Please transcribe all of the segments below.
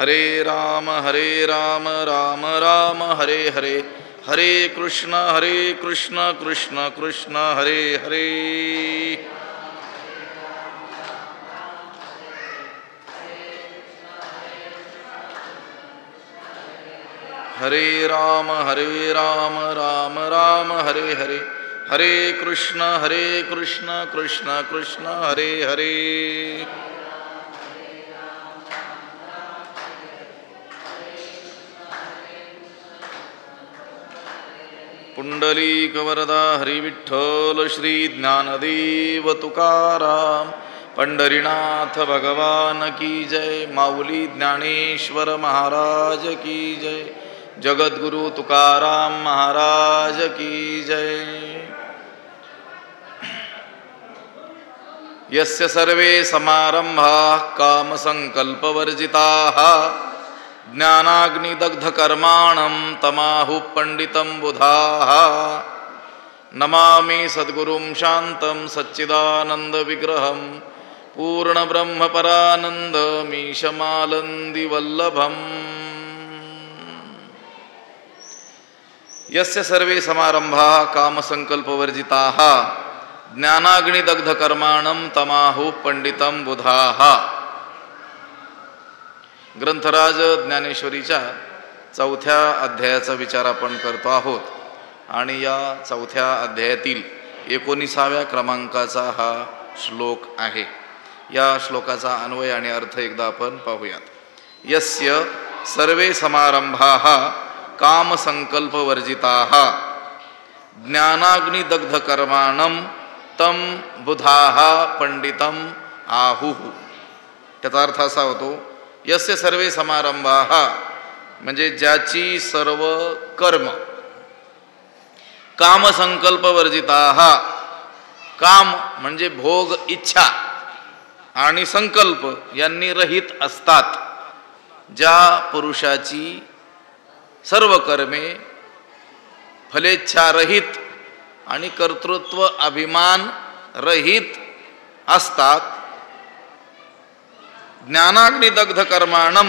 हरे राम राम राम हरे हरे, हरे कृष्ण कृष्ण कृष्ण हरे हरे। हरे राम राम राम हरे हरे, हरे कृष्ण कृष्ण कृष्ण हरे हरे। पुंडलीक वरदा हरी विठ्ठल श्री ज्ञानदेव तुकाराम, पंढरीनाथ भगवान की जय, माऊली ज्ञानेश्वर महाराज की जय, जगद्गुरु तुकाराम महाराज की जय। यस्य सर्वे समारंभाः कामसंकल्पवर्जिताः, ज्ञानाग्निदग्धकर्माणं तमाहुः पंडितं बुधाः। नमामि सद्गुरुं शान्तं सच्चिदानन्दविग्रहं, पूर्णब्रह्मपरानन्दमीशमालन्दिवल्लभम्। यस्य सर्वे समारंभाः कामसंकल्पवर्जिताः, ज्ञानाग्निदग्धकर्माणं तमाहुः पंडितं बुधाः। ग्रंथराज ज्ञानेश्वरीच्या 4थ्या अध्यायाचा विचार आपण करतो आहोत आणि या 4थ्या अध्यायातील 19व्या क्रमांकाचा हा श्लोक आहे। या श्लोकाचा अन्वय आणि अर्थ एकदा आपण पाहूयात। यस्य सर्वे समारंभाः कामसंकल्पवर्जिताः, ज्ञानाग्निदग्धकर्माणं तं बुधाः पंडितं आहुः। त्याचा अर्थ असा होतो, यस्य सर्वे समारंभाः म्हणजे ज्याची सर्व कर्म कामसंकल्पवर्जिताः, काम म्हणजे भोग इच्छा आणि संकल्प यांनी रहित असतात। ज्या पुरुषाची सर्व कर्मे फलेच्छा रहित आणि कर्तृत्व अभिमान रहित असतात, ज्ञानाग्निदग्ध कर्माणम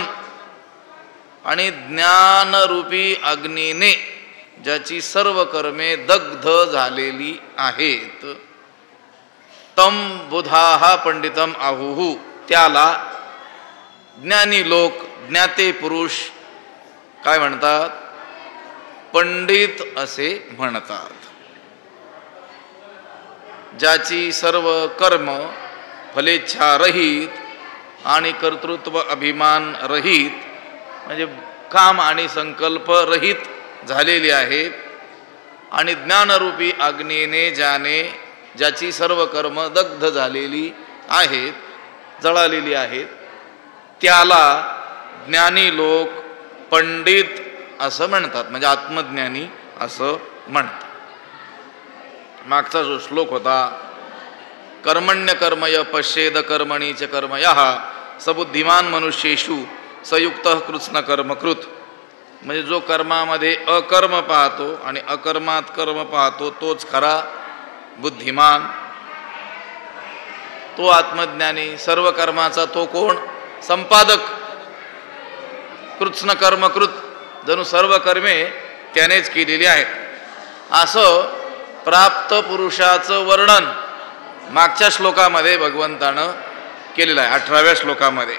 आणि ज्ञानरूपी अग्नीने ज्याची सर्व कर्मे दग्ध झालेली आहेत, तम बुधाः पंडितम आहुः, त्याला ज्ञानी लोक ज्ञाते पुरुष काय म्हणतात? पंडित असे म्हणतात। ज्याची सर्व कर्म फलेच्छा रहित आणि कर्तृत्व अभिमान रहित म्हणजे काम आणि संकल्प रहित झालेली आहेत आणि ज्ञानरूपी अग्नीने ज्याची सर्व कर्म दग्ध झालेली आहेत, जळालेली आहेत, त्याला ज्ञानी लोक पंडित असं म्हणतात, म्हणजे आत्मज्ञानी असं म्हणतात। मागचा जो श्लोक होता, कर्मण्य कर्मय पश्येद कर्मणीच कर्मयः सबुद्धिमान मनुष्येषु संयुक्तः कृत्स्न कर्मकृत, म्हणजे जो कर्मामध्ये अकर्म पाहतो आणि अकर्मात कर्म पाहतो तोच खरा बुद्धिमान, तो आत्मज्ञानी। सर्व कर्माचा तो कोण? संपादक। कृत्स्न कर्मकृत, जणू सर्व कर्मे त्यानेच केलेली आहेत, असं प्राप्त पुरुषाचं वर्णन मागच्या श्लोकामध्ये भगवंतानं केलेला आहे, 18व्या श्लोकामध्ये।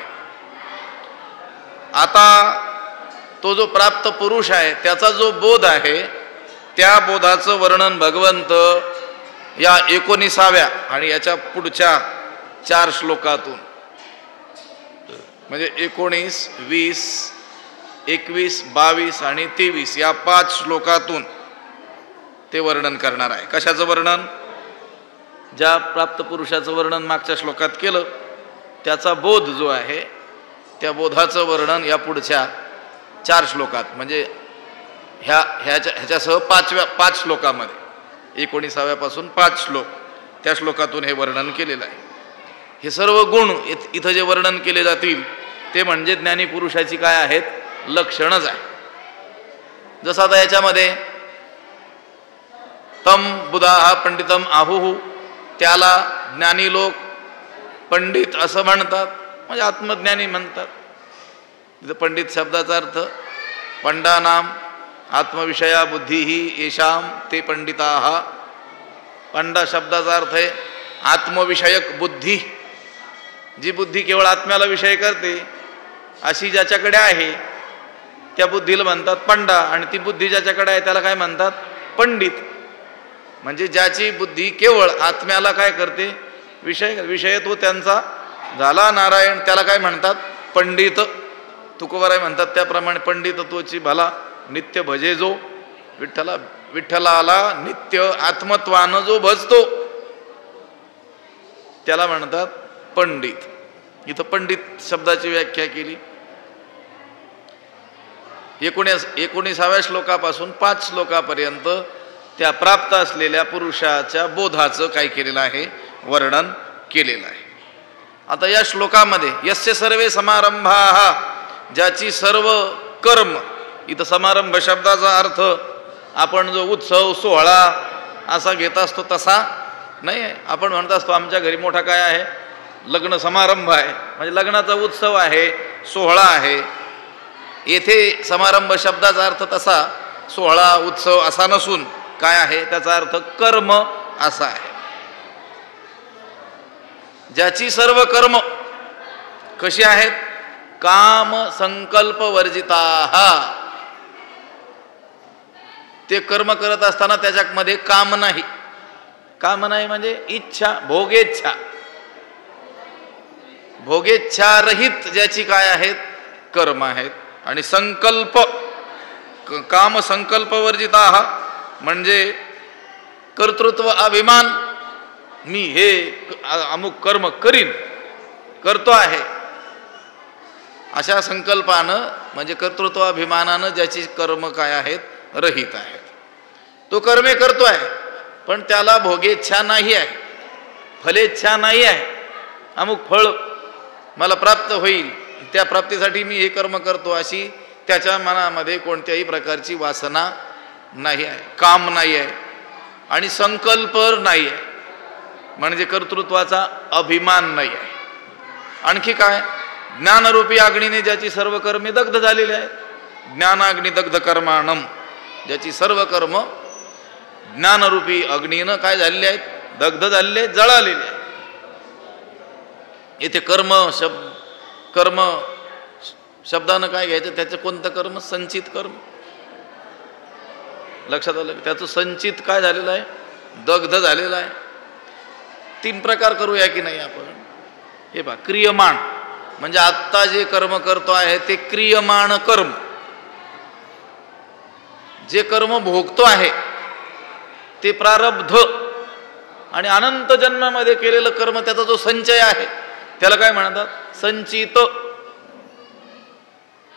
आता तो जो प्राप्त पुरुष आहे त्याचा जो बोध आहे, त्या बोधाचं वर्णन भगवंत या 19व्या आणि याच्या पुढच्या 4 श्लोकातून, म्हणजे 19, 20, 21, 22 आणि 23 या 5 श्लोकातून ते वर्णन करणार आहे। कशाचं वर्णन? ज्या प्राप्त पुरुषाचं वर्णन मागच्या श्लोकात केलं त्याचा बोध जो आहे, त्या बोधाचं वर्णन या पुढच्या 4 श्लोकात, म्हणजे ह्याच्यासह 5 श्लोकामध्ये 19व्यापासून 5 श्लोक, त्या श्लोकातून हे वर्णन केलेलं आहे। हे सर्व गुण इथं जे वर्णन केले जातील ते म्हणजे ज्ञानी पुरुषाची काय आहेत? लक्षणच आहे। जसं आता याच्यामध्ये तम बुधाः पंडितम आहुः, त्याला ज्ञानी लोक पंडित असं म्हणतात, म्हणजे आत्मज्ञानी म्हणतात। तिथं पंडित शब्दाचा अर्थ पंडानाम आत्मविषया बुद्धी ही येशाम ते पंडिताः. पंडा शब्दाचा अर्थ आहे आत्मविषयक बुद्धी, जी बुद्धी केवळ आत्म्याला विषय करते अशी ज्याच्याकडे आहे त्या बुद्धीला म्हणतात पंडा, आणि ती बुद्धी ज्याच्याकडे आहे त्याला काय म्हणतात पंडित. म्हणजे ज्याची बुद्धी केवळ आत्म्याला काय करते विषयत्व त्यांचा झाला नारायण, त्याला काय म्हणतात पंडित. तुकोबाराय म्हणतात त्याप्रमाणे पंडितत्वाची भला नित्य भजे जो विठ्ठलाला नित्य आत्मत्वानं जो भजतो त्याला म्हणतात पंडित. इथं पंडित शब्दाची व्याख्या केली. 19व्या श्लोकापासून 5 श्लोकापर्यंत त्या प्राप्त असलेल्या पुरुषाच्या बोधाचं काय केलेलं आहे वर्णन केलेलं आहे. आता या श्लोकामध्ये यस्य सर्वे समारंभाः, ज्याची सर्व कर्म, इथं समारंभ शब्दाचा अर्थ आपण जो उत्सव सोहळा असा घेत असतो तसा नाही आहे. आपण म्हणत असतो आमच्या घरी मोठा काय आहे लग्न समारंभ आहे, म्हणजे लग्नाचा उत्सव आहे सोहळा आहे. येथे समारंभ शब्दाचा अर्थ तसा सोहळा उत्सव असा नसून काय आहे त्याचा अर्थ कर्म असा आहे. ज्याची सर्व कर्म कशी आहेत काम संकल्प वर्जिताः, ते कर्म करत असताना त्याच्यामध्ये काम नाही. काम नाही म्हणजे इच्छा भोगेच्छा, भोगेच्छा रहित ज्याची काय आहेत कर्म आहेत. आणि संकल्प काम संकल्प वर्जिताः म्हणजे कर्तृत्व अभिमान, मी हे अमुक कर्म करीन करतो आहे अशा संकल्पानं म्हणजे कर्तृत्व अभिमानानं ज्याची कर्म काय आहेत रहित आहेत. तो कर्मे करतो आहे पण त्याला भोगेच्छा नाही आहे, फलेच्छा नाही आहे. अमुक फळ मला प्राप्त होईल त्या प्राप्तीसाठी मी हे कर्म करतो अशी त्याच्या मनामध्ये कोणत्याही प्रकारची वासना नाही आहे, काम नाही आहे आणि संकल्प नाही आहे म्हणजे कर्तृत्वाचा अभिमान नाही आहे. आणखी काय ज्ञानरूपी अग्नीने ज्याची सर्व कर्मे दग्ध झालेली आहेत. ज्ञानाग्नी दग्ध कर्माणम, ज्याची सर्व कर्म ज्ञानरूपी अग्नीनं काय झालेले आहेत दग्ध झालेले आहेत, जळालेले आहेत. येथे कर्म शब्दानं काय घ्यायचं त्याचं कोणतं कर्म संचित कर्म लक्षात आलं. त्याचं संचित काय झालेलं आहे दग्ध झालेलं आहे. 3 प्रकार करूया की नाही आपण. हे पहा क्रियमाण म्हणजे आत्ता जे कर्म करतो आहे ते क्रियमाण कर्म. जे कर्म भोगतो आहे ते प्रारब्ध आणि अनंत जन्मामध्ये केलेलं कर्म त्याचा जो संचय आहे त्याला काय म्हणतात संचित.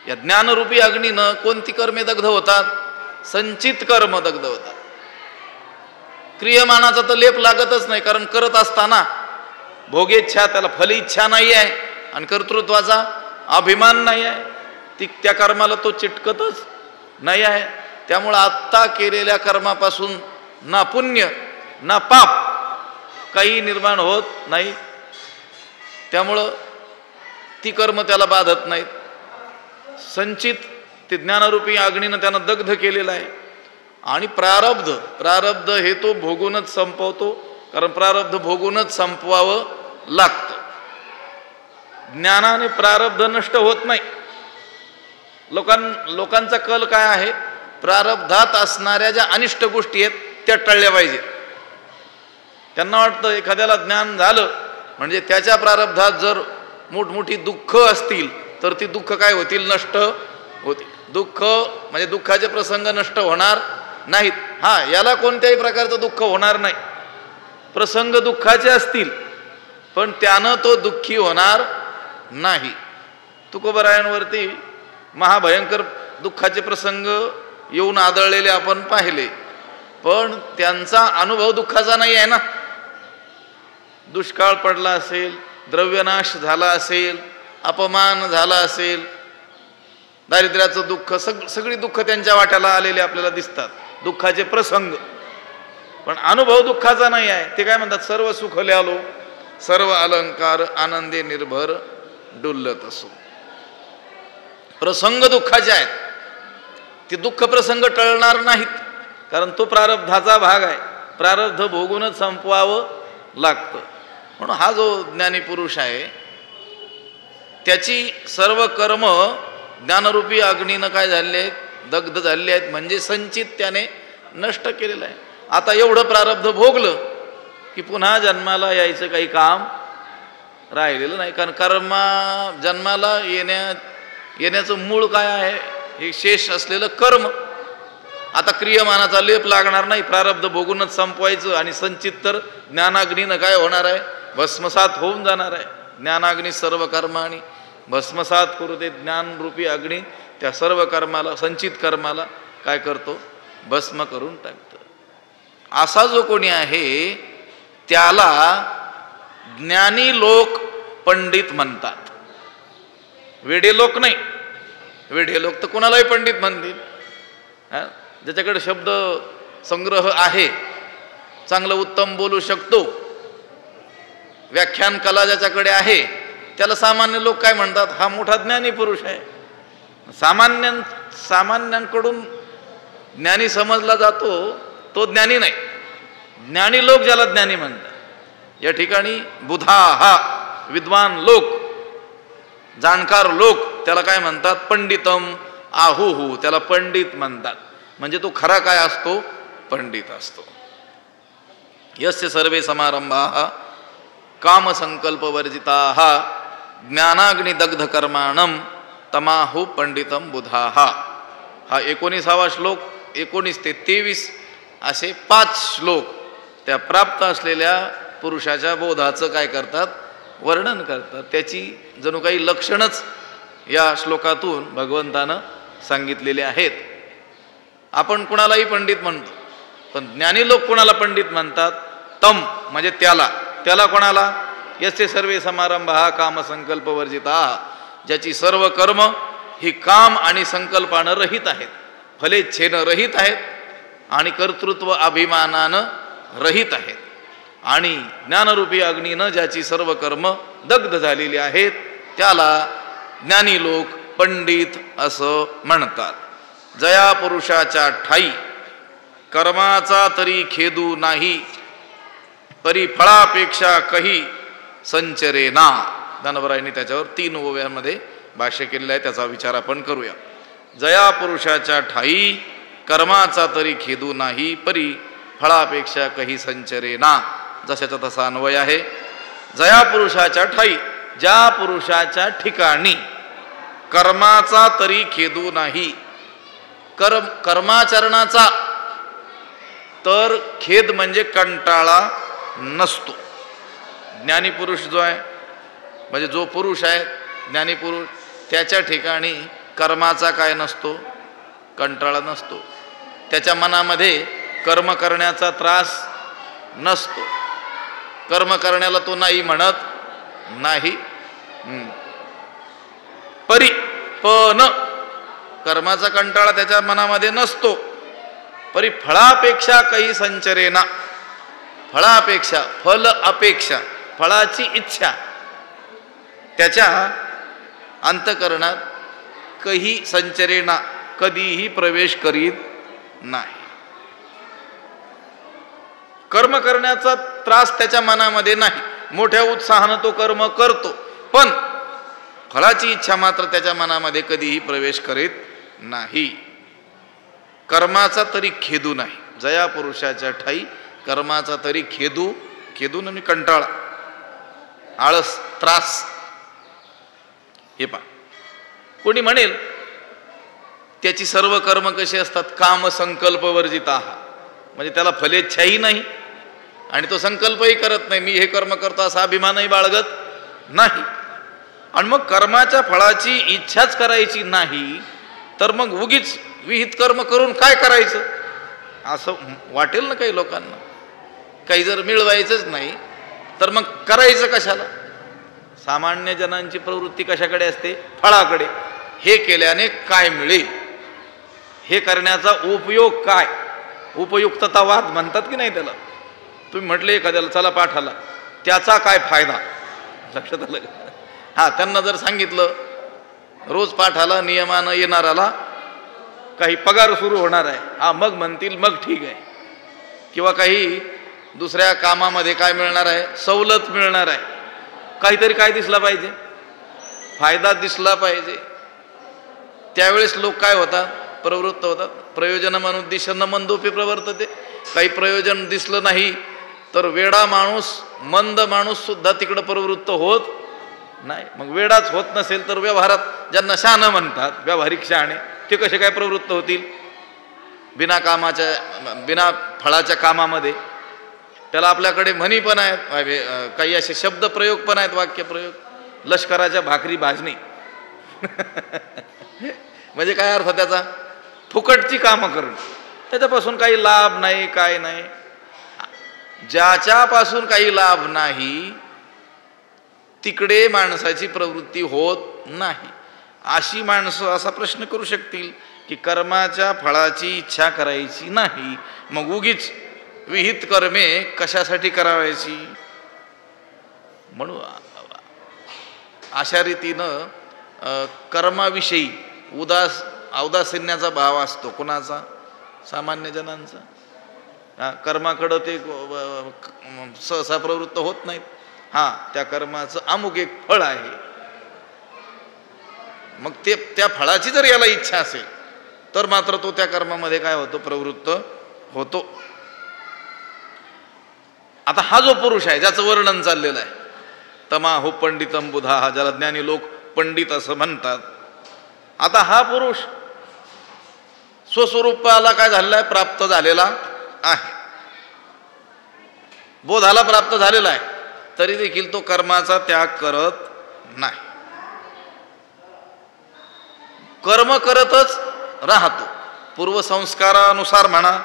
या ज्ञानरूपी अग्नीनं कोणती कर्मे दग्ध होतात संचित कर्म दग्ध होतात. क्रियमानाचा तर लेप लागतच नाही कारण करत असताना भोगेच्छा त्याला फलेच्छा नाही आहे आणि कर्तृत्वाचा अभिमान नाही आहे. त्या कर्माला तो चिटकतच नाही आहे. त्यामुळं आत्ता केलेल्या कर्मापासून ना पुण्य ना पाप काही निर्माण होत नाही. त्यामुळं ती कर्म त्याला बाधत नाहीत. संचित ते ज्ञानरूपी अग्नीनं त्यानं दग्ध केलेलं आहे. आणि प्रारब्ध हे तो भोगूनच संपवतो कारण प्रारब्ध भोगूनच संपवावं लागतं. ज्ञानाने प्रारब्ध नष्ट होत नाही. लोकांचा कल काय आहे प्रारब्धात असणाऱ्या ज्या अनिष्ट गोष्टी आहेत त्या टळल्या पाहिजेत. त्यांना वाटतं एखाद्याला ज्ञान झालं म्हणजे त्याच्या प्रारब्धात जर मोठमोठी दुःख असतील तर ती दुःख काय होतील नष्ट होतील. दुःख म्हणजे दुःखाचे प्रसंग नष्ट होणार नाहीत. याला कोणत्याही प्रकारचं दुःख होणार नाही. प्रसंग दुःखाचे असतील पण त्यानं तो दुःखी होणार नाही. तुकोबरायांवरती महाभयंकर दुःखाचे प्रसंग येऊन आदळलेले आपण पाहिले पण त्यांचा अनुभव दुःखाचा नाही आहे ना. दुष्काळ पडला असेल, द्रव्यनाश झाला असेल, अपमान झाला असेल, दारिद्र्याचं दुःख सगळी दुःख त्यांच्या वाट्याला आलेले आपल्याला दिसतात दुःखाचे प्रसंग. पण अनुभव दुःखाचा नाही आहे. ते काय म्हणतात सर्व सुखले आलो सर्व अलंकार आनंदे निर्भर डुल्लत असो. प्रसंग दुःखाचे आहेत, ते दुःख प्रसंग टळणार नाहीत, कारण तो प्रारब्धाचा भाग आहे. प्रारब्ध भोगूनच संपवावं लागतं. म्हणून हा जो ज्ञानी पुरुष आहे त्याची सर्व कर्म ज्ञानरूपी अग्नीनं काय झाले आहेत, दग्ध झाले आहेत, म्हणजे संचित त्याने नष्ट केलेलं आहे. आता एवढं प्रारब्ध भोगलं की पुन्हा जन्माला यायचं काही काम राहिलेलं नाही, कारण जन्माला येण्याचं मूळ काय आहे, हे शेष असलेलं कर्म. आता क्रियमानाचा लेप लागणार नाही, प्रारब्ध भोगूनच संपवायचं, आणि संचित तर ज्ञानाग्नीनं काय होणार आहे, भस्मसात होऊन जाणार आहे. ज्ञानाग्नी सर्व कर्माणी भस्मसात करू दे. ज्ञानरूपी अग्नी त्या सर्व कर्माला, संचित कर्माला काय करतो, भस्म करून टाकतो. असा जो कोणी आहे त्याला ज्ञानी लोक पंडित म्हणतात, वेडे लोक नाही. वेडे लोक तर कोणालाही पंडित म्हणतील. ज्याच्याकडे शब्द संग्रह आहे, चांगलं उत्तम बोलू शकतो, व्याख्यान कला ज्याच्याकडे आहे, त्याला सामान्य लोक काय म्हणतात, हा मोठा ज्ञानी पुरुष आहे. सामान्यांकडून ज्ञानी समजला जातो तो ज्ञानी नाही. ज्ञानी लोक ज्याला ज्ञानी म्हणतात. या ठिकाणी बुधा हा विद्वान लोक, जाणकार लोक, त्याला काय म्हणतात, पंडितम आहुहू, त्याला पंडित म्हणतात. म्हणजे तो खरा काय असतो, पंडित असतो. यस्य सर्वे समारंभाः कामसंकल्पवर्जिताः ज्ञानाग्निदग्ध कर्माणं तमाहु पंडितम बुधाः. हा 19वा श्लोक. 19 ते 23 असे 5 श्लोक त्या प्राप्त असलेल्या पुरुषाच्या बोधाचं काय करतात, वर्णन करतात. त्याची जणू काही लक्षणच या श्लोकातून भगवंतानं सांगितलेले आहेत. आपण कुणालाही पंडित म्हणतो, पण ज्ञानी लोक कुणाला पंडित म्हणतात, तम म्हणजे त्याला कोणाला, यस्य सर्वे समारंभाः कामसंकल्पवर्जिता, ज्याची सर्व कर्म ही काम आणि संकल्पानं रहित आहेत, फलेच्छेनं रहित आहेत, आणि कर्तृत्व अभिमानानं रहित आहेत, आणि ज्ञानरूपी अग्नीनं ज्याची सर्व कर्म दग्ध झालेली आहेत, त्याला ज्ञानी लोक पंडित असं म्हणतात. जया पुरुषाच्या ठाई कर्माचा तरी खेदू नाही, परी फळापेक्षा कही संचरे ना. दानवरायांनी त्याच्यावर 3 ओव्यांमध्ये भाष्य केलेलं आहे, त्याचा विचार आपण करूया. जया पुरुषाच्या ठाई कर्माचा तरी खेदू नाही, परी फळापेक्षा कही संचरे ना. जशाचा तसा अन्वय आहे. जया पुरुषाच्या ठाई, ज्या पुरुषाच्या ठिकाणी कर्माचा तरी खेदू नाही, कर्माचरणाचा तर खेद म्हणजे कंटाळा नसतो. ज्ञानी पुरुष जो आहे, म्हणजे जो पुरुष आहे ज्ञानी पुरुष, त्याच्या ठिकाणी कर्माचा काय नसतो, कंटाळा नसतो. त्याच्या मनामध्ये कर्म करण्याचा त्रास नसतो. कर्म करण्याला तो नाही म्हणत नाही. पण कर्माचा कंटाळा त्याच्या मनामध्ये नसतो. परी फळापेक्षा काही संचरेना, फळापेक्षा, फल अपेक्षा, फळाची इच्छा त्याच्या अंतःकरणात काही संचरेना, कधीही प्रवेश करीत नाही. कर्म करण्याचा त्रास त्याच्या मनामध्ये नाही. मोठ्या उत्साहानं तो कर्म करतो, पण फळाची इच्छा मात्र त्याच्या मनामध्ये कधीही प्रवेश करीत नाही. कर्माचा तरी खेदू नाही. जया पुरुषाच्या ठाई कर्माचा तरी खेदू म्हणजे कंटाळा, आळस, त्रास. हे पहा, कोणी म्हणेल त्याची सर्व कर्म कशी असतात, काम संकल्प वर्जिता, म्हणजे त्याला फलेच्छाही नाही आणि तो संकल्पही करत नाही, मी हे कर्म करतो असा अभिमानही बाळगत नाही. आणि मग कर्माच्या फळाची इच्छाच करायची नाही, तर मग उगीच विहित कर्म करून काय करायचं असं वाटेल ना काही लोकांना. काही जर मिळवायचंच नाही तर मग करायचं कशाला. सामान्य जनांची प्रवृत्ती कशाकडे असते, फळाकडे. हे केल्याने काय मिळेल, हे करण्याचा उपयोग काय, उपयुक्ततावाद म्हणतात की नाही त्याला. तुम्ही म्हटले एखाद्याला चला पाठाला, त्याचा काय फायदा, लक्षात आलं. हा, त्यांना जर सांगितलं रोज पाठाला नियमानं येणाराला काही पगार सुरू होणार आहे, हा मग म्हणतील मग ठीक आहे, किंवा काही दुसऱ्या कामामध्ये काय मिळणार आहे, सवलत मिळणार आहे, काहीतरी काय दिसला पाहिजे, फायदा दिसला पाहिजे. त्यावेळेस लोक काय होतात, प्रवृत्त होतात. प्रयोजनमनुद्दिश्य मंदोपी प्रवर्तते. काही प्रयोजन दिसलं नाही तर वेडा माणूस, मंद माणूस सुद्धा तिकडं प्रवृत्त होत नाही. मग वेडाच होत नसेल तर व्यवहारात ज्यांना शहाणं म्हणतात, व्यावहारिक शहाणे, ते कसे काय प्रवृत्त होतील बिना कामाच्या, बिना फळाच्या कामामध्ये. त्याला आपल्याकडे म्हणी पण आहेत, काही असे शब्द प्रयोग पण आहेत, वाक्यप्रयोग. लष्कराच्या भाकरी भाजणी म्हणजे काय अर्थ त्याचा, फुकटची कामं करणं, त्याच्यापासून काही लाभ नाही, काय नाही. ज्याच्यापासून काही लाभ नाही तिकडे माणसाची प्रवृत्ती होत नाही. अशी माणसं असा प्रश्न करू शकतील की कर्माच्या फळाची इच्छा करायची नाही, मग उगीच विहित कर्मे कशासाठी करावायची. म्हणून अशा रीतीनं कर्माविषयी औदासीन्याचा भाव असतो. कुणाचा, सामान्य जनांचा. कर्माकडं ते सहसा प्रवृत्त होत नाहीत. हा, त्या कर्माचं अमुक एक फळ आहे, मग ते त्या फळाची जर याला इच्छा असेल तर मात्र तो त्या कर्मामध्ये काय होतो, प्रवृत्त होतो. आता हा जो पुरुष आहे ज्याचं वर्णन चाललेलं आहे, तमाहु पंडितम बुधा, हा ज्याला ज्ञानी लोक पंडित असं म्हणतात. आता हा पुरुष स्वस्वरूपाला काय झालेला आहे, प्राप्त झालेला आहे, बोधाला प्राप्त झालेला आहे, तरी देखील तो कर्माचा त्याग करत नाही, कर्म करतच राहतो. पूर्वसंस्कारानुसार म्हणा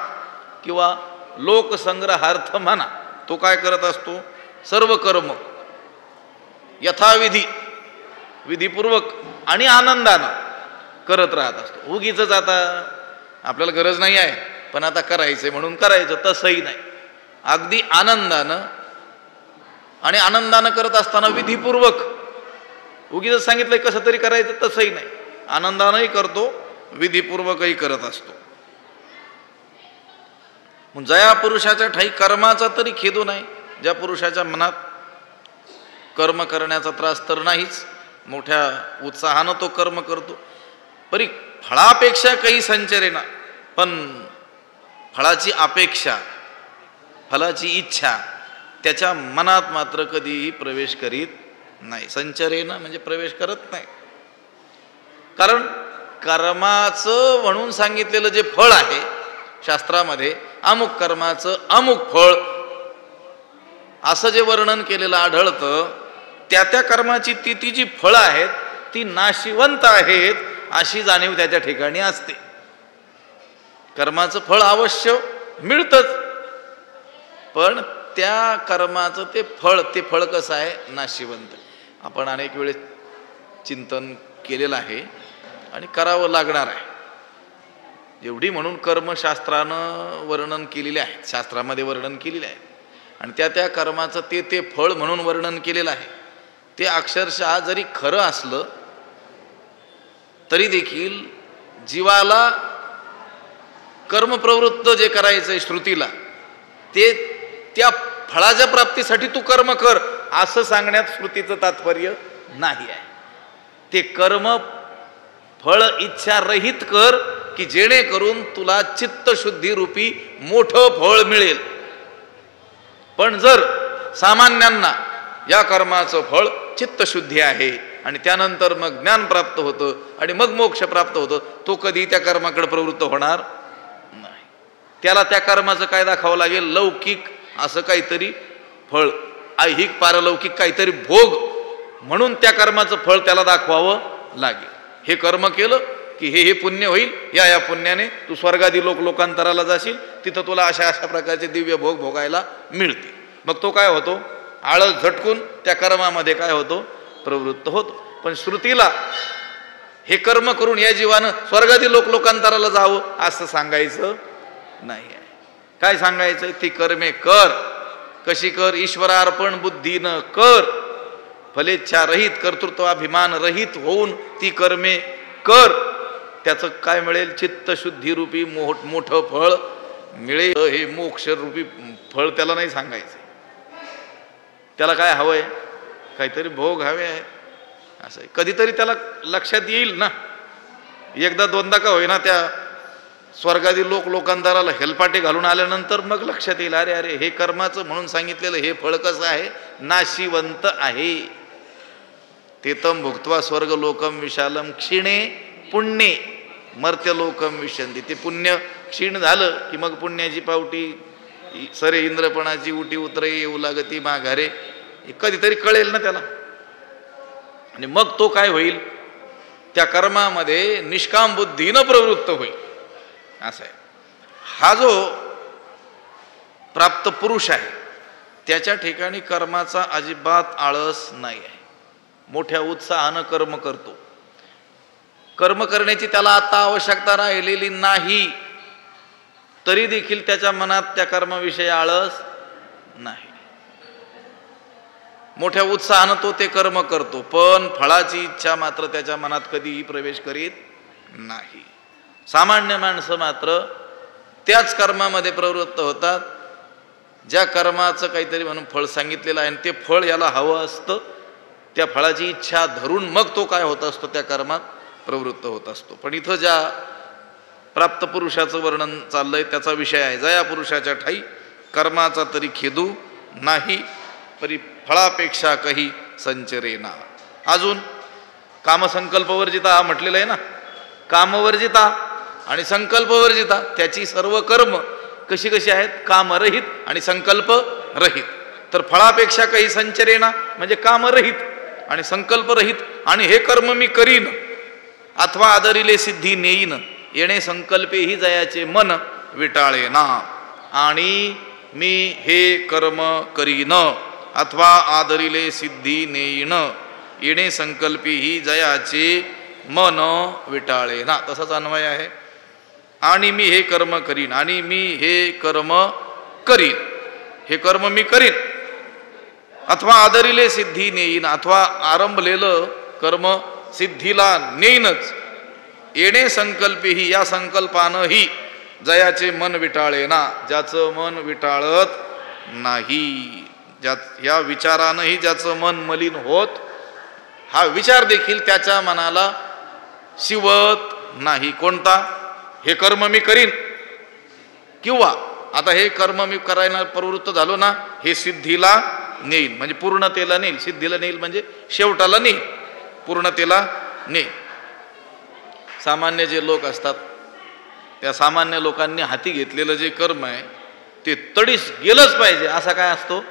किंवा लोकसंग्रहार्थ म्हणा, तो काय करत असतो, सर्व कर्म यथाविधी, विधीपूर्वक आणि आनंदानं करत राहत असतो. उगीच आता आपल्याला गरज नाही आहे पण आता करायचंय म्हणून करायचं, तसंही नाही. अगदी आनंदानं, आणि आनंदानं करत असताना विधीपूर्वक. उगीच सांगितलंय कसं तरी करायचं, तसंही नाही, आनंदानंही करतो, विधीपूर्वकही करत असतो. ज्या पुरुषाच्या ठाई कर्माचा तरी खेदू नाही, ज्या पुरुषाच्या मनात कर्म करण्याचा त्रास तर नाहीच, मोठ्या उत्साहानं तो कर्म करतो, परी फळापेक्षा काही संचरेना, पण फळाची अपेक्षा, फळाची इच्छा त्याच्या मनात मात्र कधीही प्रवेश करीत नाही. संचरेना म्हणजे प्रवेश करत नाही. कारण कर्माचं म्हणून सांगितलेलं जे फळ आहे शास्त्रामध्ये, अमुक कर्माचं अमुक फळ असं जे वर्णन केलेलं आढळतं, त्या त्या कर्माची ती जी फळं आहेत ती नाशिवंत आहेत अशी जाणीव त्याच्या ठिकाणी असते. कर्माचं फळ अवश्य मिळतंच, पण त्या कर्माचं ते फळ कसं आहे, नाशिवंत. आपण अनेक वेळेस चिंतन केलेलं आहे आणि करावं लागणार आहे. एवढी म्हणून कर्मशास्त्रानं वर्णन केलेले आहेत, शास्त्रामध्ये वर्णन केलेले आहे, आणि त्या त्या कर्माचं ते फळ म्हणून वर्णन केलेलं आहे. ते अक्षरशः जरी खरं असलं तरी देखील जीवाला कर्मप्रवृत्त जे करायचंय श्रुतीला, ते त्या फळाच्या प्राप्तीसाठी तू कर्म कर असं सांगण्यात श्रुतीचं तात्पर्य नाही आहे. ते कर्म फळ इच्छा रहित कर की जेणेकरून तुला चित्तशुद्धी रूपी मोठं फळ मिळेल. पण जर सामान्यांना या कर्माचं फळ चित्तशुद्धी आहे आणि त्यानंतर मग ज्ञान प्राप्त होतं आणि मग मोक्ष प्राप्त होतं, तो कधी त्या कर्माकडे प्रवृत्त होणार नाही. त्याला त्या कर्माचं काय दाखवावं लागेल, लौकिक असं काहीतरी फळ, ऐहिक पारलौकिक काहीतरी भोग म्हणून त्या कर्माचं फळ त्याला दाखवावं लागेल. हे कर्म केलं की हे पुण्य होईल, या पुण्याने तू स्वर्गादी लोकांतराला जाशील, तिथं तुला अशा प्रकारचे दिव्य भोग भोगायला मिळते. मग तो काय होतो, आळस झटकून त्या कर्मामध्ये काय होतो, प्रवृत्त होतो. पण श्रुतीला हे कर्म करून या जीवानं स्वर्गादी लोकांतराला जावं असं सांगायचं नाही आहे. काय सांगायचं, ती कर्मे कर. कशी कर, ईश्वरार्पण बुद्धीनं कर. फलेच्छा रहित, कर्तृत्वाभिमान रहित होऊन ती कर्मे कर. त्याचं काय मिळेल? चित्तशुद्धीरूपी मोठं फळ मिळेल. हे मोक्षरूपी फळ त्याला नाही सांगायचं. त्याला काय हवंय? काहीतरी भोग हवे आहे असं. कधीतरी त्याला लक्षात येईल ना, एकदा दोनदा का होईना त्या स्वर्गादी लोकांतराला हेलपाटे घालून आल्यानंतर मग लक्षात येईल, अरे अरे हे कर्माचं म्हणून सांगितलेलं हे फळ कसं आहे? नाशिवंत आहे. तेतम भुक्त्वा स्वर्ग लोकम विशालम क्षीणे पुण्ये मर्त्यलोकम विशंती. ते पुण्य क्षीण झालं की मग पुण्याची पावटी सरे इंद्रपणाची उटी उतरे येऊ लागती माघारे. कधीतरी कळेल ना त्याला. आणि मग तो काय होईल? त्या कर्मामध्ये निष्काम बुद्धीनं प्रवृत्त होईल असं आहे. हा जो प्राप्त पुरुष आहे त्याच्या ठिकाणी कर्माचा अजिबात आळस नाही आहे. मोठ्या उत्साहानं कर्म करतो. कर्म करण्याची त्याला आता आवश्यकता राहिलेली नाही, तरी देखील त्याच्या मनात त्या कर्माविषयी आळस नाही. मोठ्या उत्साहानं तो ते कर्म करतो, पण फळाची इच्छा मात्र त्याच्या मनात कधीही प्रवेश करीत नाही. सामान्य माणसं मात्र त्याच कर्मामध्ये प्रवृत्त होतात ज्या कर्माचं काहीतरी म्हणून फळ सांगितलेलं आहे, आणि ते फळ याला हवं असतं. त्या फळाची इच्छा धरून मग तो काय होत असतो? त्या कर्मात प्रवृत्त होत असतो. पण इथं ज्या प्राप्त पुरुषाचं वर्णन चाललंय त्याचा विषय आहे, जया पुरुषाच्या ठाई कर्माचा तरी खेदू नाही, परी फळापेक्षा काही संचरेना. अजून कामसंकल्पवर्जिता म्हटलेलं आहे ना, कामवर्जिता आणि संकल्पवर्जिता. त्याची सर्व कर्म कशी कशी आहेत? कामरहित आणि संकल्परहित. तर फळापेक्षा काही संचरेना म्हणजे कामरहित आणि संकल्परहित. आणि हे कर्म मी करीन अथवा आदरिले सिद्धी नेईन, येणे संकल्पेही जयाचे मन विटाळेना. आणि मी हे कर्म करीन अथवा आदरिले सिद्धी नेईन, येणे संकल्पेही जयाचे मन विटाळेना. तसाच अन्वय आहे. आणि मी हे कर्म करीन, आणि मी हे कर्म करीन, हे कर्म मी करीन. अथवा आदरिले सिद्धी नेईन, अथवा आरंभलेलं कर्म सिद्धीला नेईनच. येणे संकल्पेही, या संकल्पानंही जयाचे मन विटाळेना, ज्याचं मन विटाळत नाही, या विचारानंही ज्याचं मन मलिन होत, हा विचार देखील त्याच्या मनाला शिवत नाही. कोणता? हे कर्म मी करीन, किंवा आता हे कर्म मी करायला प्रवृत्त झालो ना, हे सिद्धीला नेईल म्हणजे पूर्णतेला नेईल. सिद्धीला नेईल म्हणजे शेवटाला नेईल, पूर्णतेला नेईल. सामान्य जे लोक असतात त्या सामान्य लोकांनी हाती घेतलेलं जे कर्म आहे ते तडीस गेलंच पाहिजे असा काय असतो?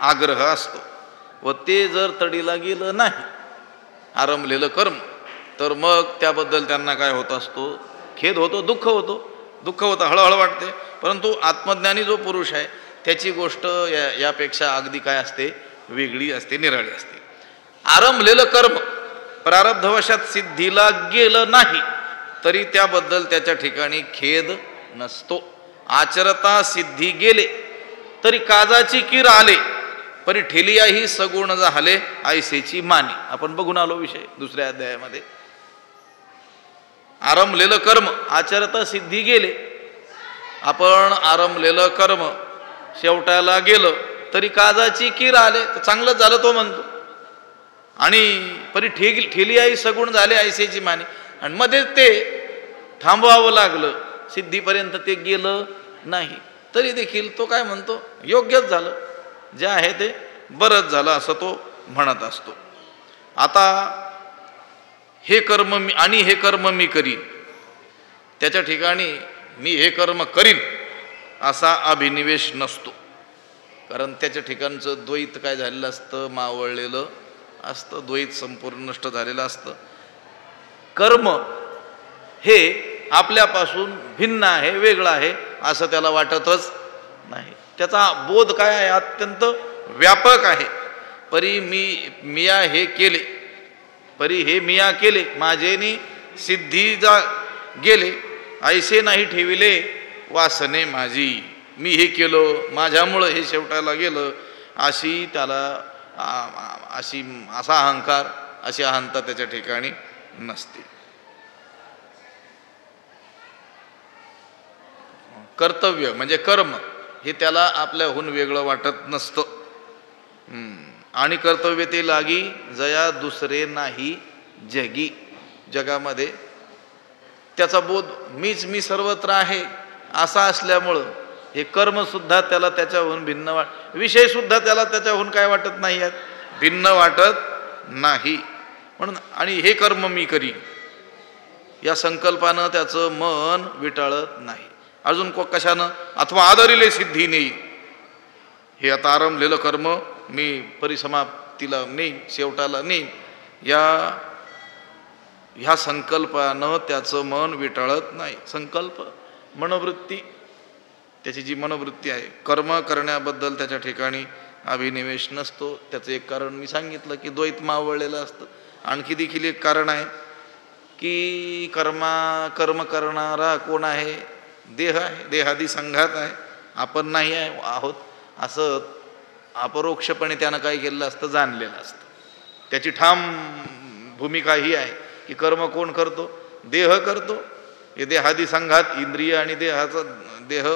आग्रह असतो. व ते जर तडीला गेलं नाही आरंभलेलं कर्म, तर मग त्याबद्दल त्यांना काय होत असतो? खेद होतो, दुःख होतं, हळहळ वाटते. परंतु आत्मज्ञानी जो पुरुष आहे त्याची गोष्ट यापेक्षा अगदी काय असते? वेगळी असते, निराळी असते. आरंभलेलं कर्म प्रारब्धवशात सिद्धीला गेलं नाही तरी त्याबद्दल त्याच्या ठिकाणी खेद नसतो. आचरता सिद्धी गेले तरी काजाची कीर आले, परी ठेलियाही सगुण झाले ऐसेची मानी. आपण बघून आलो विषय दुसऱ्या अध्यायामध्ये. आरंभलेलं कर्म आचरता सिद्धी गेले, आपण आरंभलेलं कर्म शेवटाला गेलं तरी काजाची कीर आले, तर चांगलंच झालं तो म्हणतो. आणि परी ठेलियाही सगुण झाले ऐसेची मानी. आणि मध्ये ते थांबवावं लागलं, सिद्धीपर्यंत ते गेलं नाही, तरी देखील तो काय म्हणतो? योग्यच झालं, जे आहे ते बरंच झालं असं तो म्हणत असतो. आता हे कर्म मी, आणि हे कर्म मी करीन, त्याच्या ठिकाणी मी हे कर्म करीन असा अभिनिवेश नसतो. कारण त्याच्या ठिकाणचं द्वैत काय झालेलं असतं? मावळलेलं असतं, द्वैत संपूर्ण नष्ट झालेलं असतं. कर्म हे आपल्यापासून भिन्न आहे, वेगळं आहे असं त्याला वाटतच नाही. त्याचा बोध काय आहे? अत्यंत व्यापक आहे. परी मिया हे केले, परी हे मिया केले माझेनी सिद्धी जा गेले, ऐसे नाही ठेविले वासने माझी. मी हे केलं, माझ्यामुळं हे शेवटायला गेलं, अशी त्याला असा अहंकार, अशी अहंता त्याच्या ठिकाणी नसते. कर्तव्य म्हणजे कर्म हे त्याला आपल्याहून वेगळं वाटत नसतं. आणि कर्तव्य ते लागी जया दुसरे नाही जगी. जगामध्ये त्याचा बोध मीच मी सर्वत्र आहे असा असल्यामुळं हे कर्म सुद्धा त्याला त्याच्याहून भिन्न विषय सुद्धा त्याला त्याच्याहून काय वाटत नाही आहेत, भिन्न वाटत नाही. म्हणून आणि हे कर्म मी करी या संकल्पानं त्याचं मन विटाळत नाही. अजून कशानं? अथवा आदरिले सिद्धी नेई. हे आता आरंभलेलं कर्म मी परिसमाप्तीला नेईन, शेवटाला नेईन, ह्या संकल्पानं त्याचं मन विटाळत नाही. संकल्प मनोवृत्ती, त्याची जी मनोवृत्ती आहे, कर्म करण्याबद्दल त्याच्या ठिकाणी अभिनिवेश नसतो. त्याचं एक कारण मी सांगितलं की द्वैत मावळलेलं असतं. आणखी देखील एक कारण आहे की कर्म करणारा कोण आहे? देह आहे, देहादी संघात आहे, आपण नाही आहे आहोत असं अपरोक्षपणे त्यानं काय केलेलं असतं, जाणलेलं असतं. त्याची ठाम भूमिका ही आहे की कर्म कोण करतो? देह करतो. हे देहादी संघात इंद्रिय आणि देह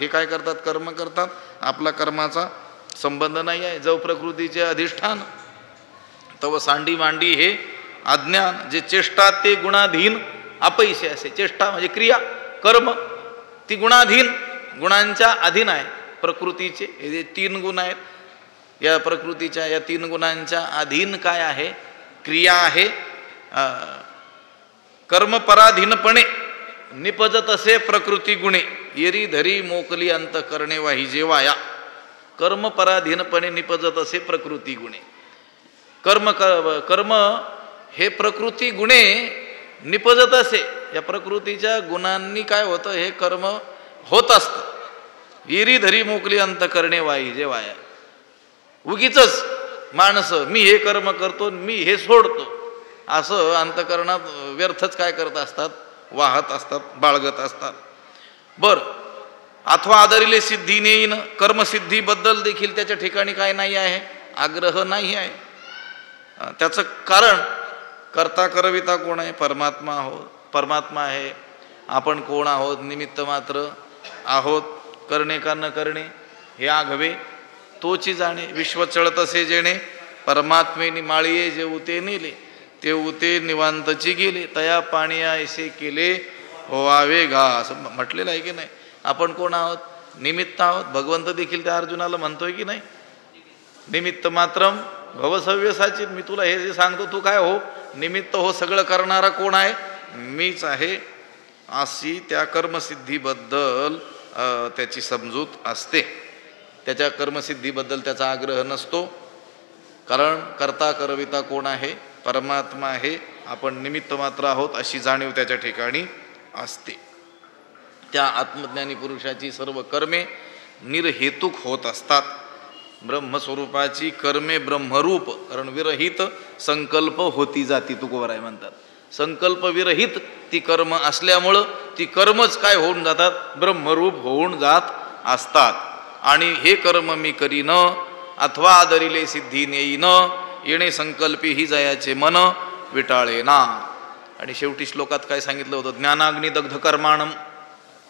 हे काय करतात? कर्म करतात. आपला कर्माचा संबंध नाही आहे. जव प्रकृतीचे अधिष्ठान तव सांडी मांडी हे अज्ञान. जे चेष्टा ते गुणाधीन अपैसे असे. चेष्टा म्हणजे क्रिया, कर्म ती गुणाधीन, गुणांच्या अधीन आहे. प्रकृतीचे हे जे 3 गुण आहेत, या प्रकृतीच्या या 3 गुणांच्या अधीन काय आहे? क्रिया आहे. कर्मपराधीनपणे निपजत असे प्रकृती गुणे, येरी धरी मोकली अंत करणे वाही जेवाया. कर्मपराधीनपणे निपजत असे प्रकृती गुणे. कर्म हे प्रकृती गुणे निपजत असे. या प्रकृतीच्या गुणांनी काय होतं? हे कर्म होत असतं. येरी धरी मोकली अंत करणे वाही जेवाया. उगीचच माणसं मी हे कर्म करतो, मी हे सोडतो असं अंतकरणात व्यर्थच काय करत असतात? वाहत असतात, बाळगत असतात. बरं, अथवा आदरिले सिद्धी नेईन. कर्मसिद्धीबद्दल देखील त्याच्या ठिकाणी काय नाही आहे? आग्रह नाही आहे. त्याचं कारण करता करविता कोण आहे? परमात्मा आहोत. परमात्मा आहे. आपण कोण आहोत? निमित्त मात्र आहोत. करणे का न करणे हे आघवे तोची जाणे. विश्व चळत असे जेणे परमात्मेनी माळिये जे उते नेले, ते उते निवांतची गेले. तया पाणीया ऐसे केले होवावे घा, असं म्हटलेलं आहे की नाही? आपण कोण आहोत? निमित्त आहोत. भगवंत देखील त्या अर्जुनाला म्हणतोय की नाही? निमित्त मात्रम भवसव्यसाची. मी तुला हे जे सांगतो तू काय हो? निमित्त हो. सगळं करणारा कोण आहे? मीच आहे. अशी त्या कर्मसिद्धीबद्दल त्याची समजूत असते. त्याच्या कर्मसिद्धीबद्दल त्याचा आग्रह नसतो. कारण करता करविता कोण आहे? परमात्मा आहे. आपण निमित्त मात्र आहोत अशी जाणीव त्याच्या ठिकाणी असते. त्या आत्मज्ञानी पुरुषाची सर्व कर्मे निर्हेतुक होत असतात. ब्रह्मस्वरूपाची कर्मे ब्रह्मरूप, कारण विरहित संकल्प होती जाती तुकोबराय म्हणतात. संकल्प विरहित ती कर्म असल्यामुळं ती कर्मच काय होऊन जातात? ब्रह्मरूप होऊन जात असतात. आणि हे कर्म मी करीन अथवा आदरिले सिद्धी नेईन, येणे संकल्पी ही जयाचे मन विटाळे ना. आणि शेवटी श्लोकात काय सांगितलं होतं? ज्ञानाग्नी दग्ध कर्माणम.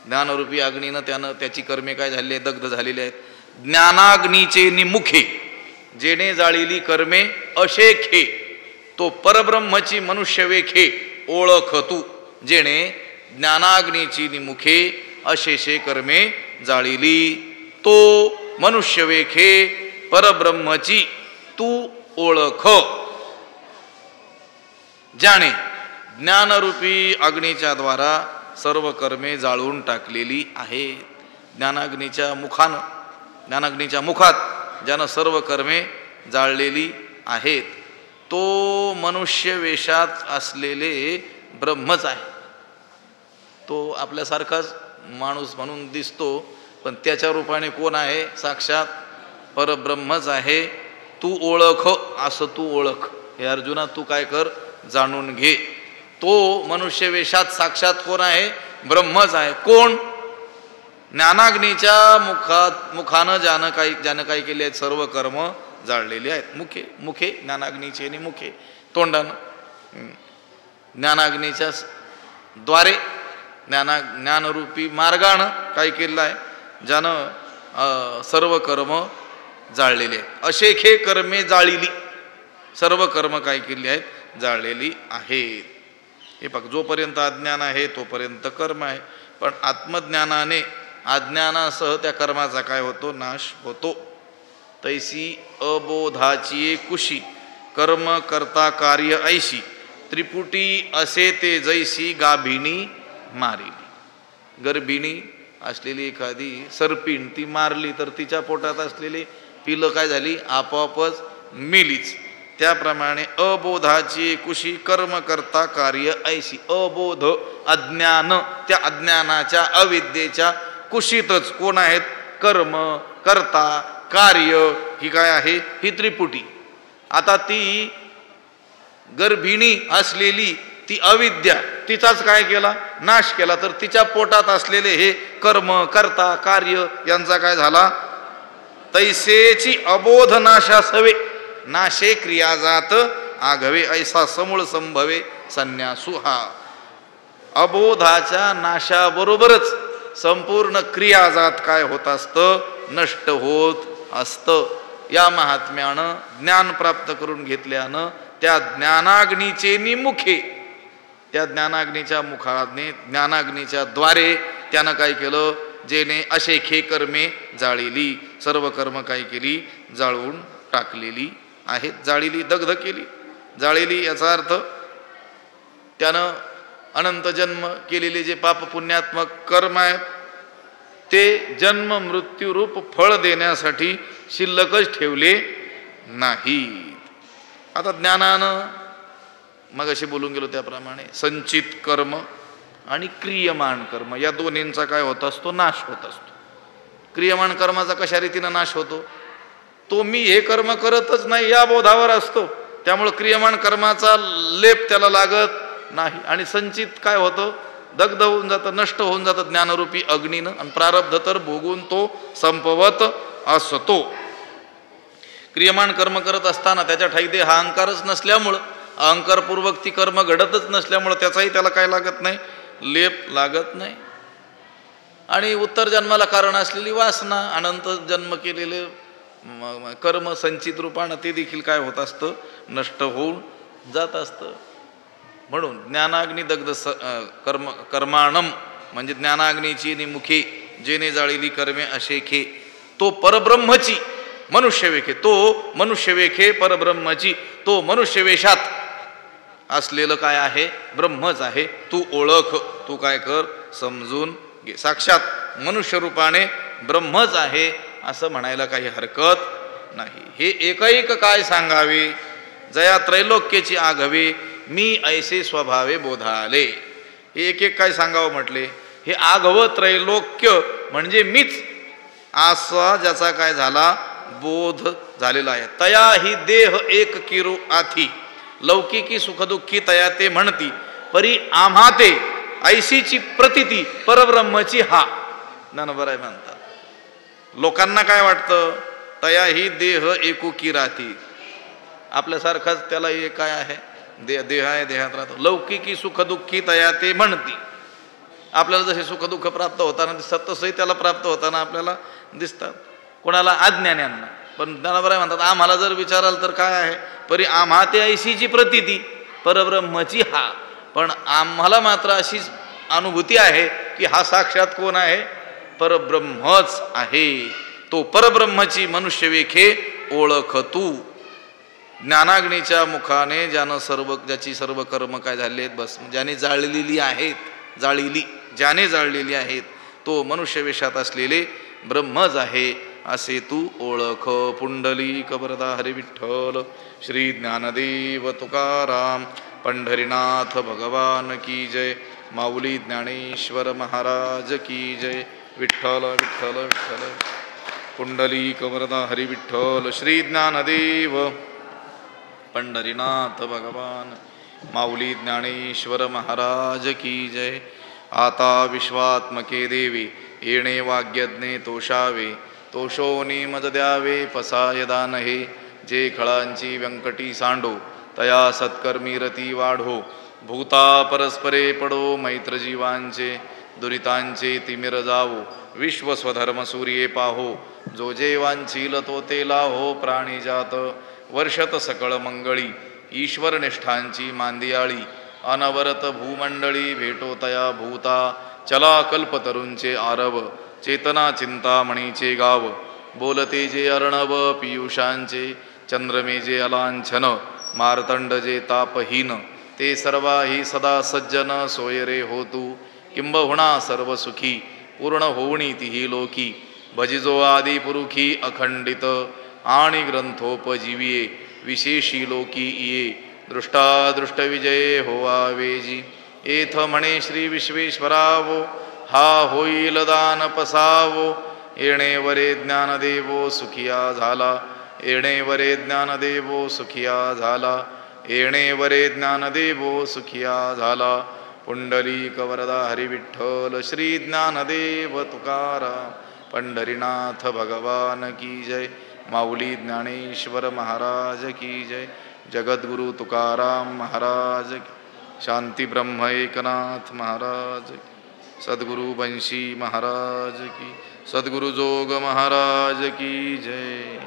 ज्ञानरूपी अग्नीनं त्याची कर्मे काय झाली? दग्ध झालेली आहेत. ज्ञानाग्नीचे निमुखे जेणे जाळीली कर्मे अशेखे, तो परब्रह्मची मनुष्य वेखे ओळख तू. जेणे ज्ञानाग्नीची निमुखे अशेषे कर्मे जाळीली, तो मनुष्य वेखे परब्रह्मची तू ओळख. ज्याने ज्ञानरूपी अग्नीच्या द्वारा सर्व कर्मे जाळून टाकलेली आहेत. ज्ञानाग्नीच्या मुखात ज्यानं सर्व कर्मे जाळलेली आहेत, तो मनुष्य वेशात असलेले ब्रह्मच आहे. तो आपल्यासारखाच माणूस म्हणून दिसतो, पण त्याच्या रूपाने कोण आहे? साक्षात परब्रह्मच आहे. तू ओळख, असं तू ओळख. हे अर्जुना तू काय कर? जाणून घे. तो मनुष्य वेशात साक्षात कोण आहे? ब्रह्मच आहे. कोण? ज्ञानाग्नीच्या मुखानं ज्यानं काय केले आहेत सर्व कर्म, जाळलेली आहेत. मुखे ज्ञानाग्नीचे आणि मुखे तोंडानं, ज्ञानाग्नीच्या द्वारे ज्ञानरूपी मार्गानं काय केलेलं आहे, ज्यानं सर्व कर्म जाळलेली आहेत. अशेखे कर्मे जाळिली, सर्व कर्म काय केली आहेत, जाळलेली आहेत. हे बघ, जोपर्यंत अज्ञान आहे तोपर्यंत कर्म आहे, पण आत्मज्ञानाने अज्ञानासह त्या कर्माचा काय होतो, नाश होतो. तैसी अबोधाची कुशी कर्म करता कार्य ऐशी त्रिपुटी असे ते जैसी गाभिणी मारिली. गर्भिणी असलेली एखादी सर्पिण ती मारली तर तिच्या पोटात असलेली पिलं काय झाली, आपोआपच मेलीच. त्याप्रमाणे अबोधाची कुशी कर्म करता कार्य ऐशी, अबोध अज्ञान, त्या अज्ञानाच्या अविद्येच्या कुशीतच कोण आहेत, कर्म करता कार्य, ही काय आहे, ही त्रिपुटी. आता ती गर्भिणी असलेली ती अविद्या, तिचाच काय केला, नाश केला. तर तिच्या पोटात असलेले हे कर्म करता कार्य यांचा काय झाला, तैसेची अबोध नाशास हवे, नाशे क्रिया जात आघवे ऐसा समूळ संभवे संन्यासू हा. अबोधाच्या नाशाबरोबरच संपूर्ण क्रियाजात काय होत असतं, नष्ट होत असतं. या महात्म्यानं ज्ञान प्राप्त करून घेतल्यानं त्या ज्ञानाग्नीचे निमुखे, त्या ज्ञानाग्नीच्या मुखाने, ज्ञानाग्नीच्या द्वारे त्यानं काय केलं, जेने अशेखे कर्मे जाळिली, सर्व कर्म काय केली, जाळून टाकलेली आहेत. जाळिली, दग्ध केली. जाळलेली याचा अर्थ त्यानं अनंत जन्म केलेले जे पाप पुण्यात्मक कर्म आहेत ते जन्म मृत्यू रूप फळ देण्यासाठी शिल्लकच ठेवले नाहीत. आता ज्ञानानं मग असे बोलून गेलो त्याप्रमाणे संचित कर्म आणि क्रियमाण कर्म या दोन्हींचा काय होत असतो, नाश होत असतो. क्रियमाण कर्माचा कशा रीतीनं नाश होतो, तो मी हे कर्म करतच नाही या बोधावर असतो, त्यामुळे क्रियमाण कर्माचा लेप त्याला लागत नाही. आणि संचित काय होतं, दग्ध होऊन जातं, नष्ट होऊन जातं ज्ञानरूपी अग्नीनं, आणि प्रारब्ध तर भोगून तो संपवत असतो. क्रियमाण कर्म करत असताना त्याच्या ठाई दे हा अहंकारच नसल्यामुळं, अहंकारपूर्वक ती कर्म घडतच नसल्यामुळं त्याचाही त्याला काय लागत नाही, लेप लागत नाही. आणि उत्तर जन्माला कारण असलेली वासना, अनंत जन्म केलेले कर्म संचित रूपानं ते देखील काय होत असतं, नष्ट होऊन जात असतं. म्हणून ज्ञानाग्नी दग्ध कर्माणम म्हणजे ज्ञानाग्नीची निमुखे जेने जाळीली कर्मे अशेखे, तो परब्रह्मची मनुष्यवेखे, तो मनुष्यवेखे परब्रह्मची, तो मनुष्यवेशात असलेलं काय आहे, ब्रह्मच आहे. तू ओळख, तू काय कर, समजून घे. साक्षात मनुष्य रूपाने ब्रह्मच आहे असं म्हणायला काही हरकत नाही. हे एकैक काय सांगावे, जया त्रैलोक्याची आघवे मी ऐसे स्वभावे बोधाले. हे एक एक काय सांगावं म्हटले, हे आघव त्रैलोक्य म्हणजे मीच, असा ज्याचा काय झाला बोध झालेला आहे. तया ही देह एक किरू आथी, लौकिकी सुखदुःखी तया ते म्हणती, परी आम्हा ते ऐशीची प्रतीती परब्रह्मची हा. बरं आहे म्हणतात. लोकांना काय वाटतं, तया ही देह एकुकी राहती, आपल्यासारखाच त्याला हे काय आहे, देह आहे, देहात राहतो. लौकिकी सुखदुःखी तया ते म्हणती, आपल्याला जसे सुखदुःख प्राप्त होताना दिसतात तसंही त्याला प्राप्त होताना आपल्याला दिसतात. कोणाला अज्ञान्यांना. पण ज्ञानाबराय म्हणतात आम्हाला जर विचाराल तर काय आहे, परी आम्हा ते ऐशीची प्रतीती परब्रह्मची हा. पण आम्हाला मात्र अशीच अनुभूती आहे की हा साक्षात कोण आहे, परब्रह्मच आहे. तो परब्रह्मची मनुष्यवेखे ओळख तू. ज्ञानाग्नीच्या मुखाने ज्यानं ज्याची सर्व कर्म काय झाले आहेत, बस ज्याने जाळलेली आहेत, ज्याने जाळलेली आहेत, तो मनुष्यवेशात असलेले ब्रह्मच आहे असे तू ओळख. पुंडलिक वरदा हरी विठ्ठल. श्री ज्ञानदेव तुकाराम पंढरीनाथ भगवान की जय. माऊली ज्ञानेश्वर महाराज की जय. विठ्ठल विठ्ठल विठ्ठल. पुंडलिक वरदा हरी विठ्ठल. श्री ज्ञानदेव पंढरीनाथ भगवान माऊली ज्ञानेश्वर महाराज की जय. आता विश्वात्मके देवी येणे वाग्यज्ञे तोषावे, तोषोनी मज द्यावे पसाय दान हे. जे खळांची व्यंकटी सांडो तया सत्कर्मी रती वाढो भूता परस्परे पडो मैत्र जीवांचे दुरितांचे तिमिर जावो विश्व स्वधर्म सूर्ये पाहो जो जे वांछील तो ते लाहो प्राणी जात वर्षत सकळ मंगळी ईश्वर निष्ठांची मांदियाळी अनवरत भूमंडळी भेटो तया भूता चला कल्पतरूंचे आरव चेतना चिंतामणीचे गाव बोलते जे अर्णव पियुषांचे चंद्रमे जे अलांछन मार्तंड जे तापहीन ते सर्वाही सदा सज्जन सोयरे होतू किंबहुना सर्व सुखी पूर्ण होवणी तिही लोकी भजिजो आदि पुरुखी अखंडित आणि ग्रंथोपजीविये विशेषी लोकी इये दृष्टादृष्ट विजये होवावेजी एथ म्हणे श्री विश्वेश्वरावो हा होईल दान पसावो येणे वरे ज्ञानदेवो सुखिया झाला येणे वरे ज्ञानदेवो सुखिया झाला येणे वरे ज्ञानदेवो सुखिया झाला पुंडलीक वरदा हरिविठ्ठल श्री ज्ञानदेव तुकाराम पंढरीनाथ भगवान की जय माऊली ज्ञानेश्वर महाराज की जय जगद्गुरु तुकाराम महाराज की शांती ब्रह्म एकनाथ महाराज की सद्गुरु बंशी महाराज की सद्गुरु जोग महाराज की जय।